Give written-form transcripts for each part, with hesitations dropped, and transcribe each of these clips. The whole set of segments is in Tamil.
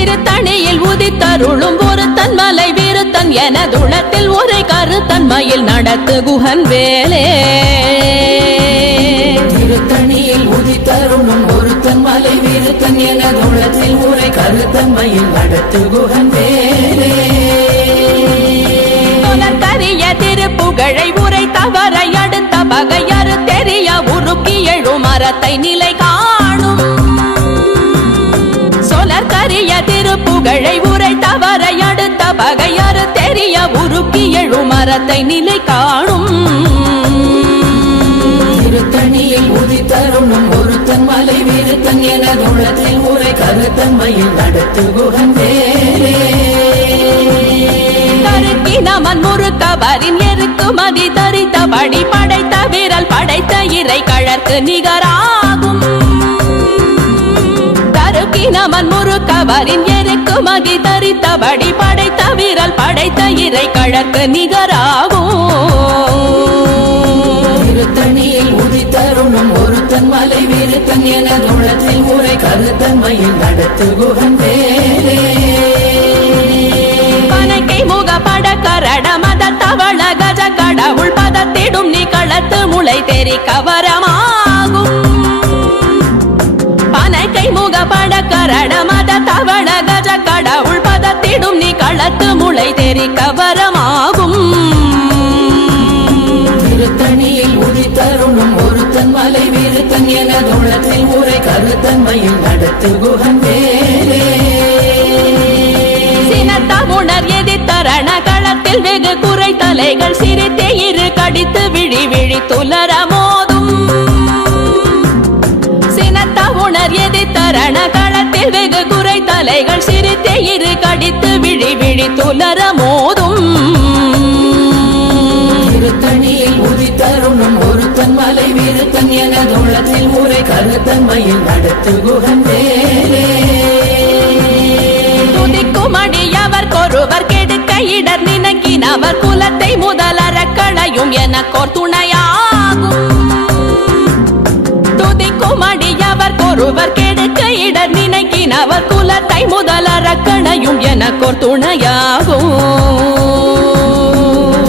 திருத்தணியில் உதித்தருளும் ஒருத்தன் மலை விருத்தன் எனதுளத்தில் ஒரே கருத்தன்மையில் நடத்து குகன் வேலே. திருத்தணியில் உதித்தருளும் ஒருத்தன் மலை விருத்தன் எனதுளத்தில் ஒரே கருத்தன்மையில் நடத்து குகன் வேலே. கரிய திருப்புகழை உரை தவறை அடுத்த பகையறு தெரிய உருக்கி எழும் மரத்தை நிலை காணும். சொலற்கரிய திருப்புகழை உரை தவறை அடுத்த பகையறு தெரிய உருக்கி எழும் மரத்தை நிலை காணும். திருத்தணியில் உதித்தருளும் ஒருத்தன் மலை விருத்தன் எனதுளத்தில் ஒரே கருத்தன்மையில் நடத்து குகன் வேலே. நமன் முறுக்கவரின் எருக்குமதி தரித்தபடி படைத்த விரல் படைத்த இறை கழற்கு நிகராகும். தருக்கி நமன் முறுக்கவரின் எருக்குமதி தரித்தபடி படைத்த விரல் படைத்த இறை கழற்கு நிகராகும். திருத்தணியில் உதித்தருளும் ஒருத்தன் மலை விருத்தன் எனதுளத்தில் ஒரே கருத்தன்மையில் நடத்து குகன் வேலே. முகப்பட கரட மத தவள கஜ கடவுள் பதத்திடும் நீ களத்து முளை தெரி கவரமாகும். பனைக்கை முகப்பட கரட மத தவள கஜ கடவுள் பதத்திடும் நீ களத்து முளை தெரி கவரமாகும். திருத்தணியில் உதித்தருளும் ஒருத்தன் மலை விருத்தன் எனதுளத்தில் ஒரே கருத்தன்மையில் நடத்து குகன் வேலே. உணர் எதிர்த்தரண களத்தில் வெகு குறை தலைகள் சிரித்தே இரு கடித்து விழி விழி துலர மோதும். சினத்த உணர் எதிர்த்தரண களத்தில் வெகு குறை தலைகள் சிரித்தே இரு கடித்து விழி விழி துலர மோதும். திருத்தணியில் உதித்தருளும் ஒருத்தன் மலை விருத்தன் எனதுளத்தில் ஒரே கருத்தன்மையில் நடத்து குகன் வேலே. அடியவர் கொருவர் கெடுக்க இடர் நினைக்கினவர் குலத்தை முதலற களையும் எனக்கோர் துணையாகும். துதிக்கும் அடியவர் கொருவர் கெடுக்க இடர் நினைக்கினவர் குலத்தை முதலற களையும் எனக்கோர் துணையாகும்.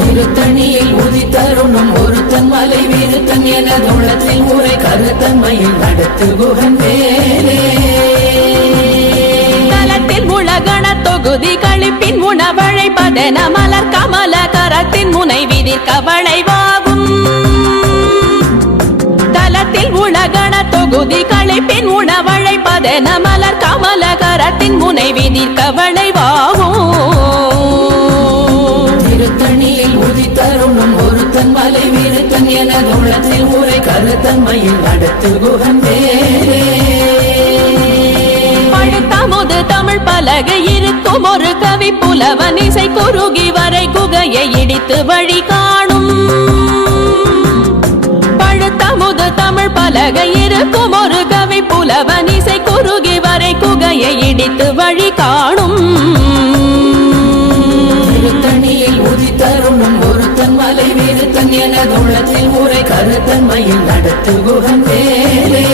திருத்தணியில் உதித்தருளும் ஒருத்தன் மலை விருத்தன் எனதுளத்தில் ஒரே கருத்தன்மையில் நடத்து குகன் வேலே. உலகண தொகுதி கழிப்பின் உணவழைப்பதென மலர் கமல கரத்தின் முனை விதிர் கவளைவாகும். தலத்தில் உலகண தொகுதி கழிப்பின் உணவழைப்பதென மலர் கமல கரத்தின் முனை விதிர் கவளைவாகும். திருத்தணியில் உதித்தருளும் ஒருத்தன் மலை விருத்தன் எனதுளத்தில் ஒரே கருத்தன்மையில் நடத்து குகன் வேலே. பழுத்தமுது தமிழ் பலகை இருக்கும் ஒரு கவி புலவன் இசை குறுகி வரை குகையை இடித்து வழி காணும். பழுத்தமுது தமிழ் பலகை இருக்கும் ஒரு கவி புலவன் இசை குறுகி வரை குகையை இடித்து வழி காணும். திருத்தணியில் உதித்தருளும் ஒருத்தன் மலை விருத்தன் எனதுளத்தில் ஒரே கருத்தன்மையில் நடத்து குகன் வேலே.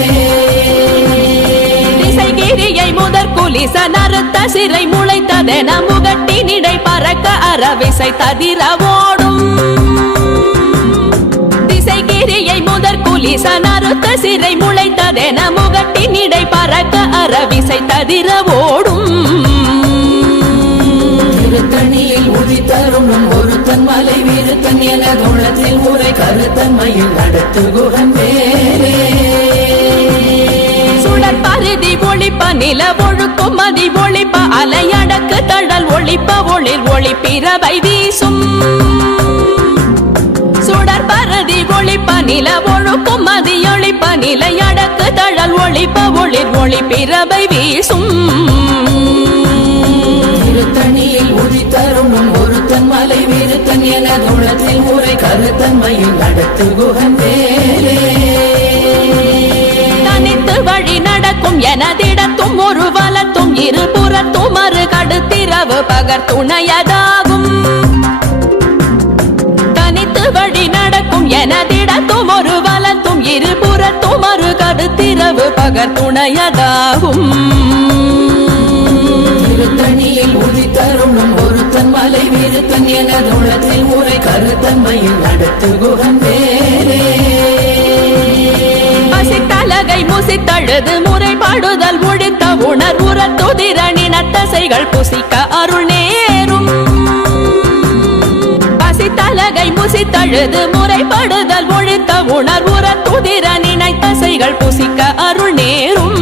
கிரியை முதற் குலிச நறுத்த சிறை முளைத்ததென முகட்டினிடை பறக்க அறவிசை ததிர ஓடும். திசைகிரியை முதற் குலிச நறுத்த சிறை முளைத்ததென முகட்டினிடை பறக்க அறவிசை ததிர ஓடும். திருத்தணியில் உதித்தருளும் ஒருத்தன் மலை விருத்தன் எனதுளத்தில் ஒரே கருத்தன்மையில் நடத்து குகன் வேலே. பருதி ஒளிப்ப நில ஒழுக்கும் மதி ஒளிப்ப அலையடக்கு தழல் ஒளிப்ப ஒளிர் ஒளிப்பிரவை வீசும். சுடர் பருதி ஒளிப்ப நில ஒழுக்கும் மதி ஒளிப்ப நிலையடக்கு தழல் ஒளிப்ப ஒளிர் ஒளிப்பிரவை வீசும். திருத்தணியில் உதித்தருளும் ஒருத்தன் மலை விருத்தன் எனதுளத்தில் ஒரே கருத்தன்மையில் நடத்து குகன் வேலே. வழி நடக்கும் எனதிடத்தும் ஒரு வலத்தும் இருபுறத்தும் மறு கடுத்திரவு பகர் துணையதாகும். தனித்து வழி நடக்கும் எனதிடத்தும் ஒரு வலத்தும் இருபுறத்தும் மறு கடுத்திரவு பகர் துணையதாகும். எனது உள்ளத்தில் ஊரை கருத்தன்மையில் நடத்து குகந்தேலே பசித்தலகை முசித்தழுது முறைப்பாடுதல் ஒழித்த உணர்வுற துதிரணின தசைகள் புசிக்க அருள் நேரும் பசித்தலகை முசித்தழுது முறைப்படுதல் ஒழித்த உணர்வுற துதிரணின தசைகள் புசிக்க அருள் நேரும்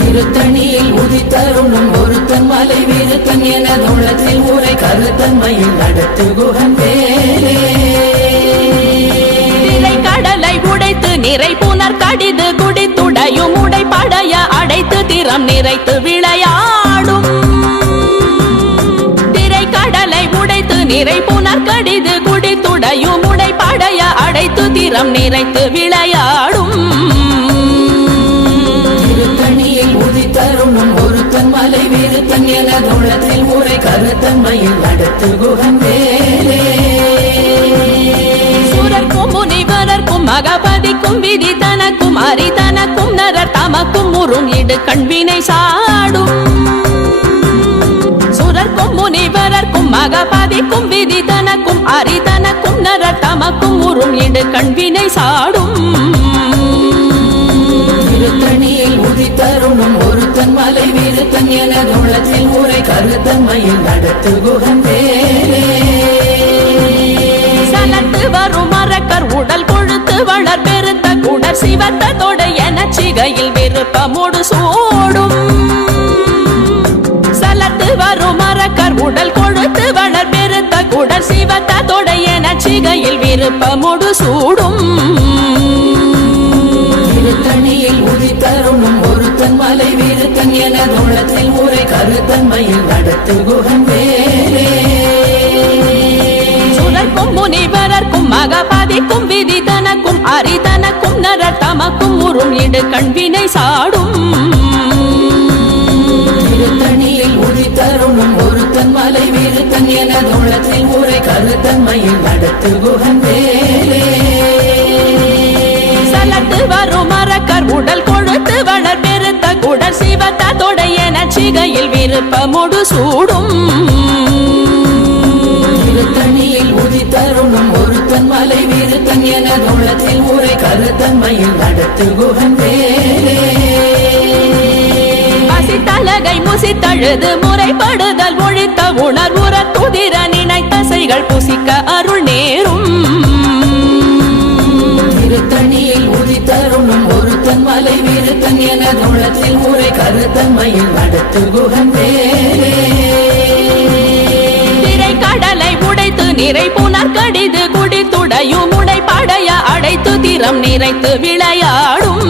திருத்தணியில் உதித்தருணும் ஒருத்தன் மலை வீருத்தன் எனது உள்ளத்தில் ஊரை கருத்தன்மையில் நடத்து குகந்தேலே கடலை உடைத்து நிறை புனர் கடிது குடித்துடையும் உடைப்படைய அடைத்து திறம் நிறைத்து விளையாடும் திரை கடலை உடைத்து நிறை புனர் கடிது குடித்துடையும் உடைப்படைய அடைத்து திறம் நிறைத்து விளையாடும் திருத்தணியில் உதித்தருணும் ஒருத்தன் மலை வீருத்தன் எனது உள்ளத்தில் ஊரை கருத்தன்மையில் நடத்து குகந்தேலே முனிவரர்க்கும் மகபதிக்கும் விதி தனக்கும் அரி தனக்கும் நரர் தமக்கும் உறும் இடு கண்வினை சாடும் சுரர்க்கும் முனிவரர்க்கும் மகபதிக்கும் விதி தனக்கும் அரி தனக்கும் நரர் தமக்கும் உறும் இடு கண்வினை சாடும் திருத்தணியில் உதித்தருணும் ஒருத்தன் மலை வீருத்தன் எனது உள்ளத்தில் ஊரை கருத்தன்மையில் நடத்து குகந்தேலே வரும் மரக்கர் உடல் கொழுத்து வளர் பெருத்த குடர் சிவத்த தொட என சிகையில் விருப்பமோடு சூடும் சலத்து வரும் மரக்கர் உடல் கொழுத்து வளர் பெருத்த குடர் சிவத்த தொட என சிகையில் விருப்பமோடு சூடும் திருத்தணியில் உதித்தருணும் ஒருத்தன் மலை வீருத்தன் எனது உள்ளத்தில் ஊரை கருத்தன்மையில் நடத்து குகந்தேலே முனிவரர்க்கும் மகபதிக்கும் விதி தனக்கும் அரி தனக்கும் நரர் தமக்கும் உறும் இடு கண்வினை சாடும் திருத்தணியில் உதித்தருணும் ஒருத்தன் மலை வீருத்தன் எனது உள்ளத்தில் ஊரை கருத்தன்மையில் நடத்து குகந்தேலே சலத்து வரும் மரக்கர் உடல் கொழுத்து வளர் பெருத்த குடர் சிவத்த தொட என சிகையில் விருப்பமோடு சூடும் திருத்தணியில் உதித்தருணும் ஒருத்தன் மலை வீருத்தன் எனது உள்ளத்தில் ஊரை கருத்தன்மையில் நடத்து குகந்தேலே பசித்தலகை முசித்தழுது முறைப்படுதல் ஒழித்த உணர்வுற துதிர நினைத்தசைகள் புசிக்க அருள் நேரும் திருத்தணியில் உதித்தருணும் ஒருத்தன் மலை வீருத்தன் எனது உள்ளத்தில் ஊரை கருத்தன்மையில் நடத்து குகந்தேலே கடலை உடைத்து நிறை புனர் கடிது குடித்துடையும் உடைப்படைய அடைத்து திறம் நிறைத்து விளையாடும்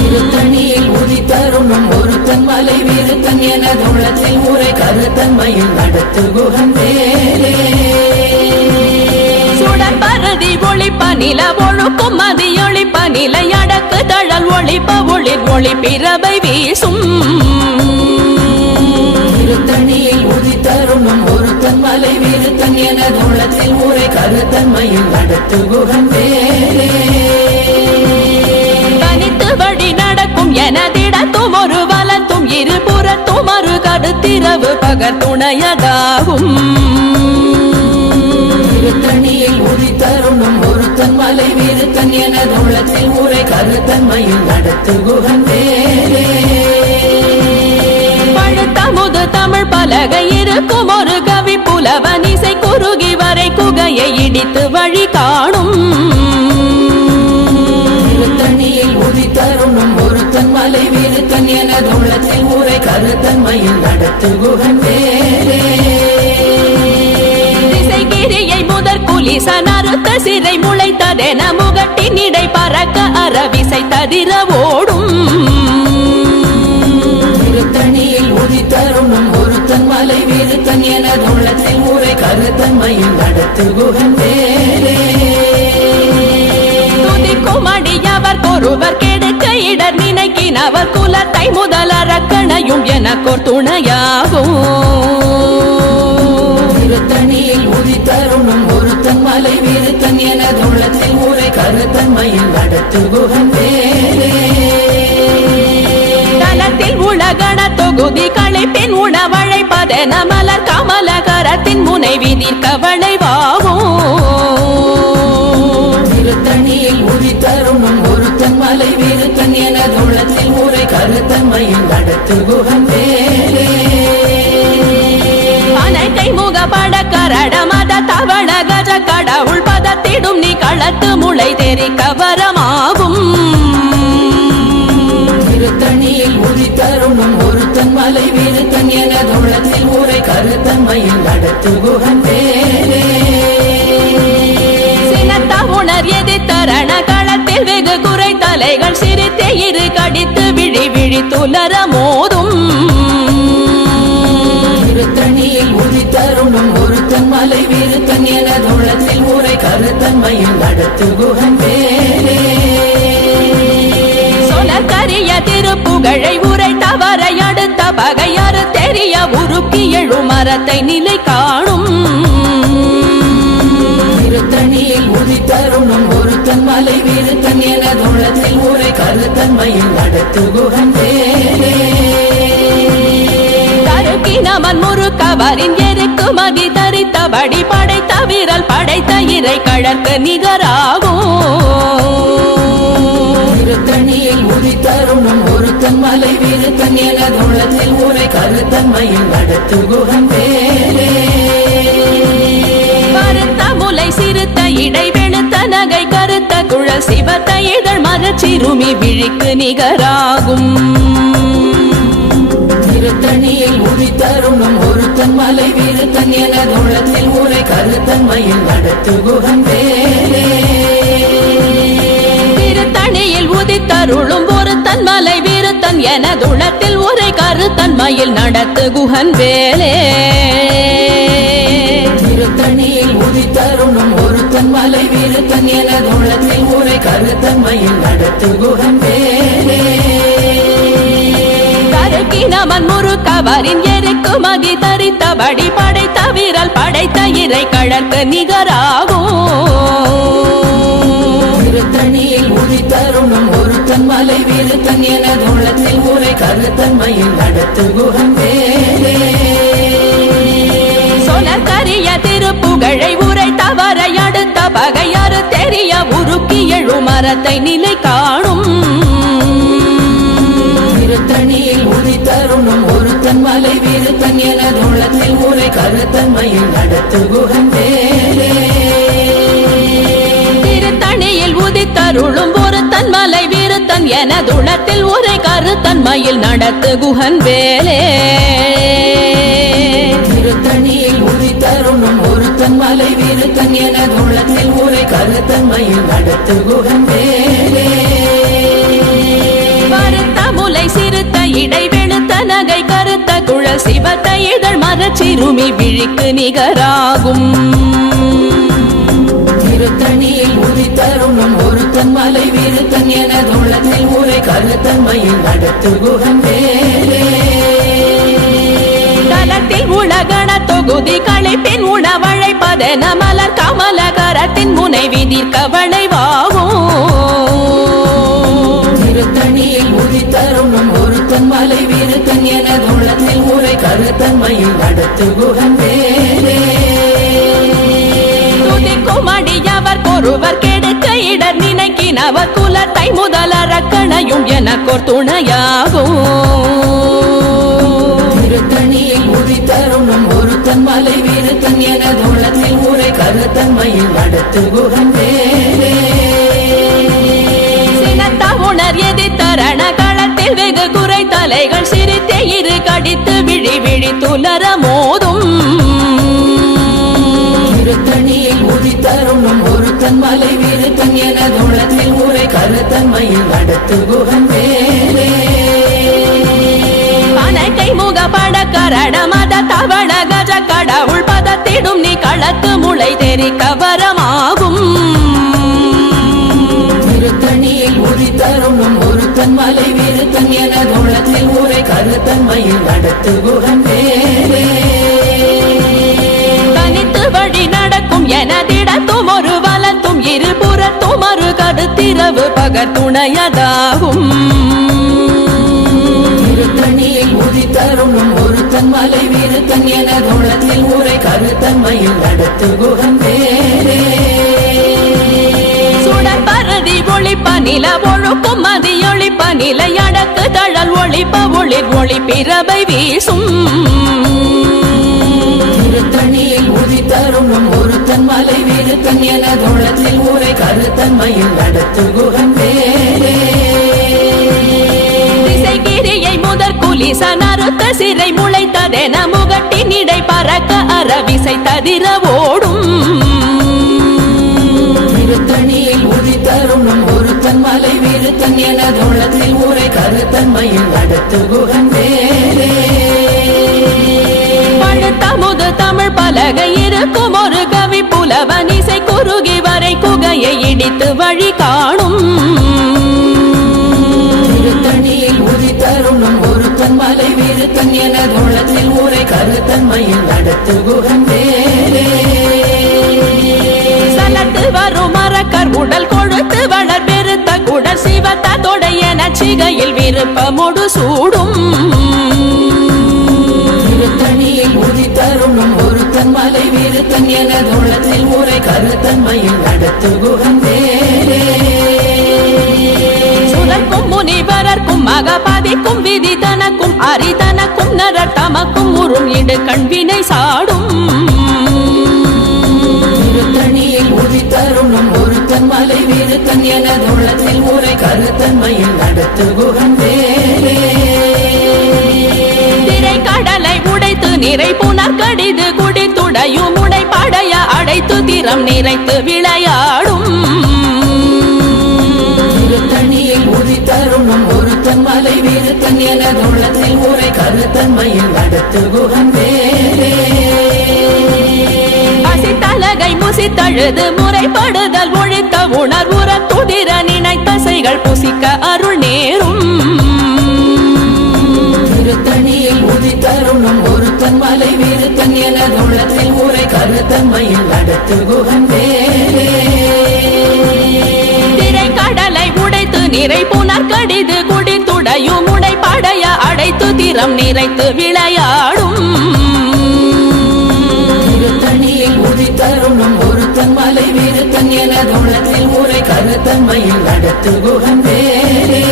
திருத்தணியில் உதித்தருணும் ஒருத்தன் மலை வீருத்தன் எனது உள்ளத்தில் ஊரை கருத்தன்மையில் நடத்து குகந்தேலே சுடர் பரதி ஒளிப்ப நில ஒழுக்கும் மதியொளிப்ப நிலை அடக்கு தழல் ஒளிப்ப ஒளிர் ஒளி பிறவை வீசும் திருத்தணியில் உதித்தருணும் ஒருத்தன் மலை வீருத்தன் எனது உள்ளத்தில் ஊரை கருத்தன்மையில் நடத்து குகந்தேலே தனித்து வழி நடக்கும் எனதிடத்தும் ஒரு வலத்தும் இருபுறத்தும் ஒரு கருத்திரவு பகர் துணையதாகும் திருத்தணியில் உதித்தருணும் ஒருத்தன் மலை வீருத்தன் எனது உள்ளத்தில் ஊரை கருத்தன்மையில் நடத்து குகந்தேலே பழுத்தமுது தமிழ் பலகை இருக்கும் ஒரு கவி புலவன் இசை குறுகி வரை குகையை இடித்து வழி காணும் திருத்தணியில் உதித்தருணும் ஒருத்தன் மலை வீருத்தன் எனது உள்ளத்தில் ஊரை கருத்தன்மையில் நடத்து குகந்தேலே திசைகிரியை முதற் குலிசன் அறுத்த சிறை முளைத்ததென முகட்டின் இடை பறக்க அறவிசை ததிர ஓடும் திருத்தணியில் உதித்தருணும் ஒருத்தன் மலை வீருத்தன் எனது உள்ளத்தில் ஊரை கருத்தன்மையில் நடத்து குகந்தேலே துதிக்கும் அடியவர் ஒருவர் கெடுக்க இடர் நினைக்கினவர் குலத்தை முதலறக்கணையும் எனக்கோர் துணையாகும் திருத்தணியில் உதித்தருணும் ஒருத்தன் மலை வீருத்தன் எனது உள்ளத்தில் ஊரை கருத்தன்மையில் நடத்து குகந்தேலே தலத்தில் உலகண தொகுதி களைப்பின் உணவழைப்பதென விதிர் கவலை வாகும் திருத்தணியில் உதித்தருணும் ஒருத்தன் மலை விருத்தன் எனதுள்ளத்தில் ஊரை கருத்தன்மையில் நடத்து குகன் வேலே அனைத்தை முகப்பட கரட மத தவள கஜ கடவுள் பதத்திடும் நீ களத்து முளை தெரி கவரமாகும் திருத்தணியில் உதித்தருணும் ஒருத்தன் மலை விருத்தன் எனதுள்ளத்தில் ஊரை கருத்தன்மையில் நடத்து குகன் வேலே சினத்த உணர் எதிர்த்தரண களத்தில் வெகு குறை தலைகள் சிரித்தே இரு கடித்து விழி விழி துலர மோதும் திருத்தணியில் உதித்தருணும் ஒருத்தன் மலை விருத்தன் எனதுள்ளத்தில் ஊரை கருத்தன்மையில் நடத்து குகன் வேலே சொலக்கரிய திருப்புகழை உரை தவறை அடுத்த பகையாறு தெரிய உருக்கி எழும் மரத்தை நிலை காணும் திருத்தணியில் உதித்தருணும் ஒருத்தன் மலை விருத்தன் எனதுள்ளத்தில் ஊரை கருத்தன்மையில் நடத்து குகன் வேலே தருக்கினமன் முறுக்கவரின் எருக்கு மதி தரித்தபடி படைத்த வீரல் படைத்த இறை கழற்கு நிகராகும் திருத்தணியில் உதித்தருணும் ஒருத்தன் மலை விருத்தன் எனதுள்ளத்தில் ஊரை கருத்தன்மையில் நடத்து குகன் வேலே கருத்த முலை சிறுத்த இடை வெளுத்த நகை கருத்த குழல் சிவத்த இதழ் மரச்சிறுமி விழிக்கு நிகராகும் திருத்தணியில் உதித்தருணும் ஒருத்தன் மலை விருத்தன் எனதுள்ளத்தில் ஊரை கருத்தன்மையில் நடத்து குகன் வேலே திருத்தணியில் உதித்தருளும் ஒருத்தன் மலை விருத்தன் எனதுளத்தில் உரை கருத்தன்மையில் நடத்து குகன் வேலே திருத்தணியில் உதித்தருணும் ஒருத்தன் மலை விருத்தன் எனதுள்ளத்தில் ஊரை கருத்தன்மையில் நடத்து குகன் வேலே கருக்கினமன் முறுக்கவரின் எருக்கு மதி தரித்தபடி படைத்த வீரல் படைத்த இறை கழற்கு நிகராகும் திருத்தணியில் உதித்தருணும் ஒருத்தன் மலை விருத்தன் எனதுள்ளத்தில் ஊரை கருத்தன்மையில் நடத்து குகன் வேலே சொலக்கரிய திருப்புகழை உரை தவறை அடுத்த பகையாறு தெரிய உருக்கி எழும் மரத்தை நிலை காணும் திருத்தணியில் உதித்தருணும் ஒருத்தன் மலை விருத்தன் எனதுள்ளத்தில் ஊரை கருத்தன்மையில் நடத்து குகன் வேலே திருத்தணியில் உதித்தருளும் ஒருத்தன் மலை விருத்தன் எனதுளத்தில் உரை கருத்தன்மையில் நடத்து குகன் வேலே திருத்தணியில் உதித்தருணும் ஒருத்தன் மலை விருத்தன் எனதுள்ளத்தில் ஊரை கருத்தன்மையில் நடத்து குகன் வேலே கருத்த முலை சிறுத்த இடை வெளுத்த நகை கருத்த குழல் சிவத்த இதழ் மரச்சிறுமி விழிக்கு நிகராகும் திருத்தணியில் உதித்தருணும் ஒருத்தன் மலை விருத்தன் எனதுள்ளத்தில் ஊரை கருத்தன்மையில் நடத்து குகன் வேலே தலத்தில் உலகண தொகுதி களைப்பின் உணவழைப்பதென மலர் கமல கரத்தின் முனை விதிர் கவலை வாகும் திருத்தணியில் உதித்தருணும் ஒருத்தன் மலை விருத்தன் எனதுள்ளத்தில் ஊரை கருத்தன்மையில் நடத்து குகன் வேலே துதிக்கும் அடியவர் ஒருவர் கெடுக்க இடர் நினைக்கினவர் குலத்தை முதலறக்கணையும் எனக்கோர் துணையாகும் திருத்தணியில் உதித்தருணும் ஒருத்தன் மலை விருத்தன் எனதுள்ளத்தில் ஊரை கருத்தன்மையில் நடத்து குகன் வேலே சினத்த உணர் எதிர்த்தரண களத்தில் வெகு குறை தலைகள் சிரித்தே இரு கடித்து விழி விழி துலர மோதும் திருத்தணியில் உதித்தருணும் ஒருத்தன் மலை விருத்தன் எனதுள்ளத்தில் ஊரை கருத்தன்மையில் நடத்து குகன் வேலே அனைத்தை முகப்பட கரட மத தவள கஜ கடவுள் பதத்திடும் நீ களத்து முளை தெரி கவரமாகும் திருத்தணியில் உதித்தருணும் ஒருத்தன் மலை விருத்தன் எனதுள்ளத்தில் ஊரை கருத்தன்மையில் நடத்து குகன் வேலே தனித்து வழி நடக்கும் எனதிடத்தும் ஒரு வலத்தும் இருபுறத்தும் மறு கருத்திரவு பகர் துணையதாகும் திருத்தணியில் உதித்தருணும் ஒருத்தன் மலை விருத்தன் எனதுள்ளத்தில் ஊரை கருத்தன்மையில் நடத்து குகன் வேலே சுடர் பரதி ஒளிப்ப நில ஒழுக்கும் மதியொளிப்ப நிலை அடக்கு தழல் ஒளிப்ப ஒளிர் ஒளி பிறவை வீசும் திருத்தணியில் உதித்தருணும் ஒருத்தன் மலை விருத்தன் என தோளத்தில் ஊரை கருத்தன்மையில் நடத்து குகன் வேலே திசைகிரியை முதற் குலிசன் அறுத்த சிறை முளைத்ததென முகட்டின் இடை பறக்க அறவிசை ததிர ஓடும் திருத்தணியில் உதித்தருணும் ஒருத்தன் மலை விருத்தன் என தோளத்தில் ஊரை கருத்தன்மையில் நடத்து குகன் வேலே பழுத்தமுது தமிழ் பலகை இருக்கும் ஒரு கவி புலவன் இசை குறுகி வரை குகையை இடித்து வழி காணும் திருத்தணியில் உதித்தருணும் ஒருத்தன் மலை விருத்தன் என தோளத்தில் ஊரை கருத்தன்மையில் நடத்து குகன் வேலே சலத்து வரும் மரக்கர் உடல் கொழுத்து வளர் பெருத்த குடல் சிவத்த தொடையன சிகையில் விருப்பமுடு சூடும் திருத்தணியில் உதித்தருணும் ஒருத்தன் மலை விருத்தன் என தோளத்தில் ஊரை கருத்தன்மையில் நடத்து குகன் வேலே சுதற்கும் முனிவரர்க்கும் மகபாதிக்கும் விதி தனக்கும் அரிதனக்கும் நரர் தமக்கும் உறும் இடு கண்வினை சாடும் திருத்தணியில் உதித்தருணும் ஒருத்தன் மலை விருத்தன் என தோளத்தில் ஊரை கருத்தன்மையில் நடத்து குகன் வேலே திரை கடலை உடைத்து நிறை புனர் கடிது குடித்துடையும் உடை படைய அடைத்து திறம் நிறைத்து விளையாடும் திருத்தணியில் உதித்தருணும் ஒருத்தன் மலை விருத்தன் என தோளத்தில் ஊரை கருத்தன்மையில் நடத்து குகன் வேலே பசித்தலகை முசித்தழுது முறைப்படுதல் ஒழித்த உணர்வுற துதிர நினைத்தசைகள் புசிக்க அருள் நேரும் திருத்தணியில் உதித்தருணும் ஒருத்தன் மலை விருத்தன் என தோளத்தில் ஊரை கருத்தன்மையில் நடத்து குகன் வேலே திரை கடலை உடைத்து நிறை புனர் கடிது குடித்துடையும் உடை படைய அடைத்து திறம் நிறைத்து விளையாடும் திருத்தணியில் உதித்தருணும் ஒருத்தன் மலை விருத்தன் என தோளத்தில் ஊரை கருத்தன்மையில் நடத்து குகன் வேலே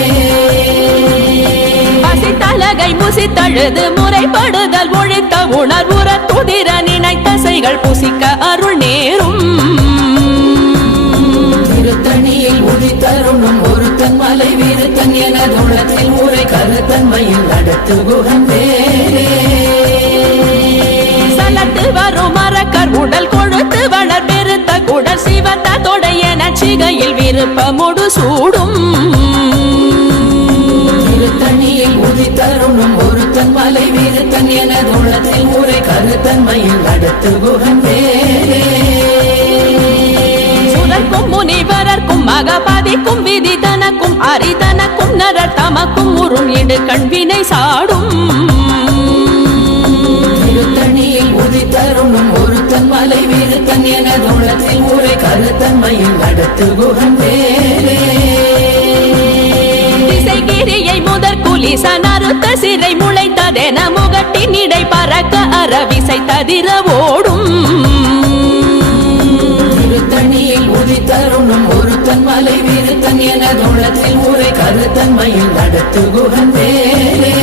பசித்தலகை முசித்தழுது முறைப்படுதல் ஒழித்த உணர்வுற துதிர நினைத்தசைகள் புசிக்க அருள் நேரும் திருத்தணியில் உதித்தருணும் ஒருத்தன் மலை விருத்தன் என தோளத்தில் ஊரை கருத்தன்மையில் நடத்து குகன் வேலே சலத்து வரும் மரக்கர் உடல் கொழுத்து வளர் பெருத்த குடல் சிவத்த தொடையன சிகையில் விருப்பமுடு சூடும் திருத்தணியில் உதித்தருணும் ஒருத்தன் மலை விருத்தன் என தோளத்தில் ஊரை கருத்தன்மையில் நடத்து குகன் வேலே சுதற்கும் முனிவரர்க்கும் மகபாதிக்கும் விதி தனக்கும் அரிதனக்கும் நரர் தமக்கும் உறும் இடு கண்வினை சாடும் திருத்தணியில் உதித்தருணும் ஒருத்தன் மலை விருத்தன் என தோளத்தில் ஊரை கருத்தன்மையில் நடத்து குகன் வேலே திசைகிரியை முதற் குலிசன் அறுத்த சிறை முளைத்ததென முகட்டின் இடை பறக்க அறவிசை ததிர ஓடும் திருத்தணியில் உதித்தருணும் ஒருத்தன் மலை விருத்தன் என தோளத்தில் ஊரை கருத்தன்மையில் நடத்து குகன் வேலே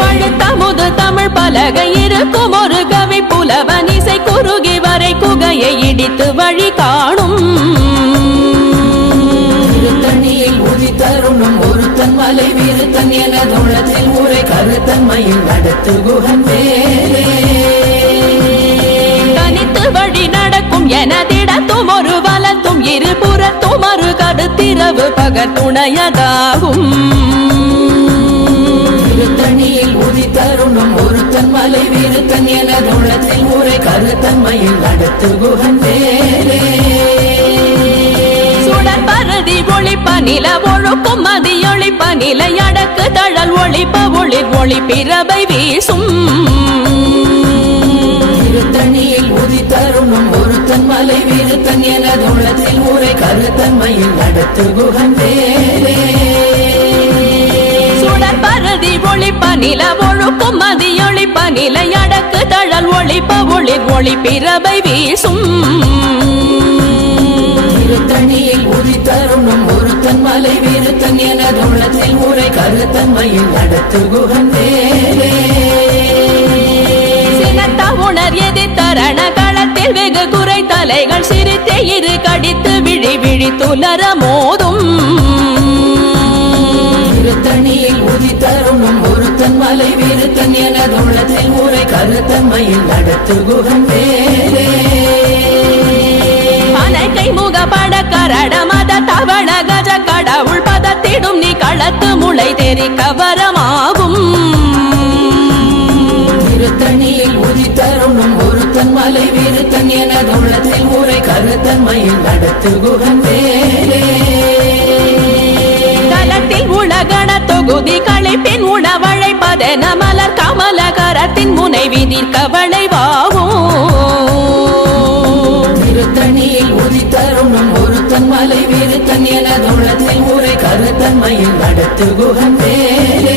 பழுத்தமுது தமிழ் பலகை இருக்கும் ஒரு கவி புலவன் இசை குறுகி வரை குகையை இடித்து வழி காணும் திருத்தணியில் உதித்தருணும் ஒருத்தன் மலை விருத்தன் என தோளத்தில் ஊரை கருத்தன்மையில் நடத்து குகன் வேலே தனித்து வழி நடக்கும் என திடத்தும் ஒரு வலத்தும் இருபுறத்தும் ஒரு கடுத்திரவு பகர் துணையதாகும் திருத்தணியில் உதித்தருணும் ஒருத்தன் மலை விருத்தன் என தோளத்தில் ஊரை கருத்தன்மையில் நடத்து குகன் வேலே சுடர் பரதி ஒளிப்ப நில ஒழுக்கும் மதியொளிப்ப நிலை அடக்கு தழல் ஒளிப்ப ஒளிர் ஒளி பிறவை வீசும் திருத்தணியில் உதித்தருணும் ஒருத்தன் மலை விருத்தன் என தோளத்தில் ஊரை கருத்தன்மையில் நடத்து குகன் வேலே சுடர் பரதி ஒளிப்ப நில ஒழுக்கும் மதியொளிப்ப நிலை அடக்கு தழல் ஒளிப்ப ஒளிர் ஒளி பிரபை வீசும் திருத்தணியில் உதித்தருணும் ஒருத்தன் மலை விருத்தன் எனதுள்ளத்தில் உரை கருத்தன்மையில் நடத்து குகன் வேலே சினத்த உணர் எதிர்த்தரண களத்தில் வெகு குறை தலைகள் சிரித்தே இரு கடித்து விழி விழி துலர மோதும் திருத்தணியில் உதித்தருணும் ஒருத்தன் மலை விருத்தன் எனதுள்ளத்தில் உரை கருத்தன்மையில் நடத்து குகன் வேலே கை முகப்பட கரட மத தவள கஜ கடவுள் பதத்திடும் நீ களத்து முளை தெரி கவரமாகும் திருத்தணியில் உதித்தருணும் ஒருத்தன் மலை விருத்தன் எனதுள்ளத்தில் உரை கருத்தன்மையில் நடத்து குகன் வேலே தலத்தில் உலகண தொகுதி களைப்பின் உணவழைப்பதென மலர் கமல கரத்தின் முனை விதிர் கவளைவாகும் திருத்தணியில் உதித்தருணும் ஒருத்தன் மலை விருத்தன் எனதுள்ளத்தில் உரை கருத்தன்மையில் நடத்து குகன் வேலே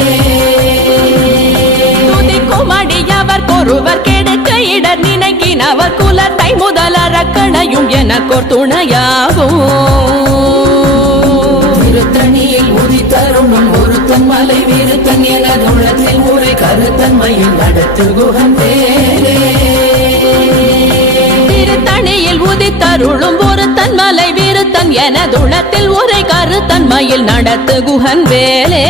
துதிக்கும் அடியவர் கொருவர் கெடுக்க இடர் நினைக்கினவர் குலத்தை முதலறக்கணையும் எனக்கோர் துணையாகும் திருத்தணியில் உதித்தருணும் ஒருத்தன் மலை விருத்தன் எனதுள்ளத்தில் உரை கருத்தன்மையில் நடத்து குகன் வேலே திருத்தணியில் உதித்தருளும் ஒருத்தன் மலை விருத்தன் எனதுளத்தில் உரை கருத்தன்மையில் நடத்து குகன் வேலே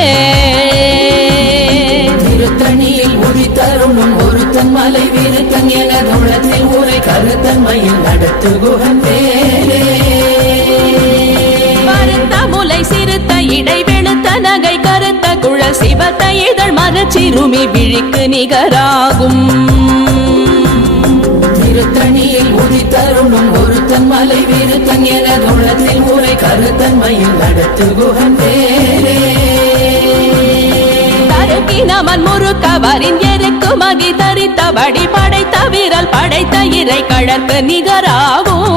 திருத்தணியில் உதித்தருணும் ஒருத்தன் மலை விருத்தன் எனதுள்ளத்தில் உரை கருத்தன்மையில் நடத்து குகன் வேலே மறுத்த முலை சிறுத்த இடை வெளுத்த நகை கருத்த குழல் சிவத்த இதழ் மரச்சிறுமி விழிக்கு நிகராகும் திருத்தணியில் உதித்தருணும் ஒருத்தன் மலை விருத்தன் எனதுள்ளத்தில் உரை கருத்தன்மையில் நடத்து குகன் வேலே தருக்கினவன் முறுக்கவரின் எருக்கு மகி தரித்தபடி படைத்த வீரல் படைத்த இறை கழற்கு நிகராகும்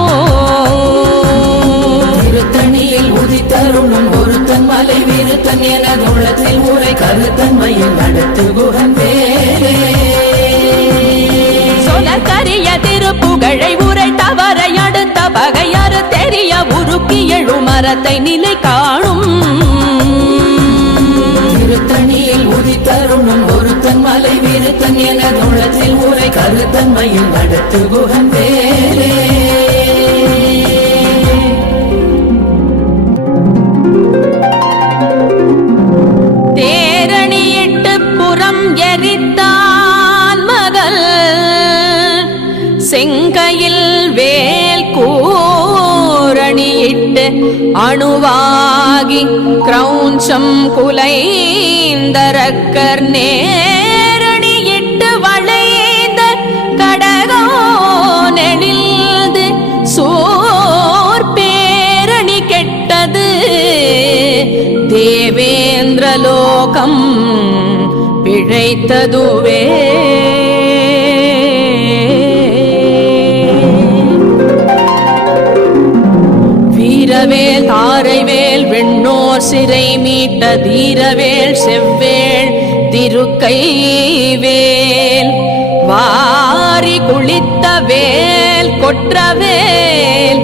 திருத்தணியில் உதித்தருணும் ஒருத்தன் மலை விருத்தன் எனதுள்ளத்தில் உரை கருத்தன்மையில் நடத்து குகன் வேலே சொலக்கரிய திருப்புகழை உரை தவறை அடுத்த பகையறு தெரிய உருக்கி எழு மரத்தை நிலை காணும் திருத்தணியில் உதித்தருணும் ஒருத்தன் மலை விருத்தன் எனதுள்ளத்தில் உரை கருத்தன்மையில் நடத்து குகன் வேலே தேரணியிட்டு புறம் எரித்தான் மகள் செங்கையில் வேல் கூரணியிட்டு அணுவாகி கிரௌஞ்சம் குலைந்தரக்கர் நேரணியிட்டு வளைந்த கடகோ நெடில்து சோர் பேரணி கெட்டது தேவேந்திரலோகம் பிழைத்ததுவே வீரவேல் தாரைவேல் வெண்ணோர் சிறை மீட்ட தீரவேல் செவ்வேள் திருக்கைவேல் வாரி குளித்த வேல் கொற்றவேல்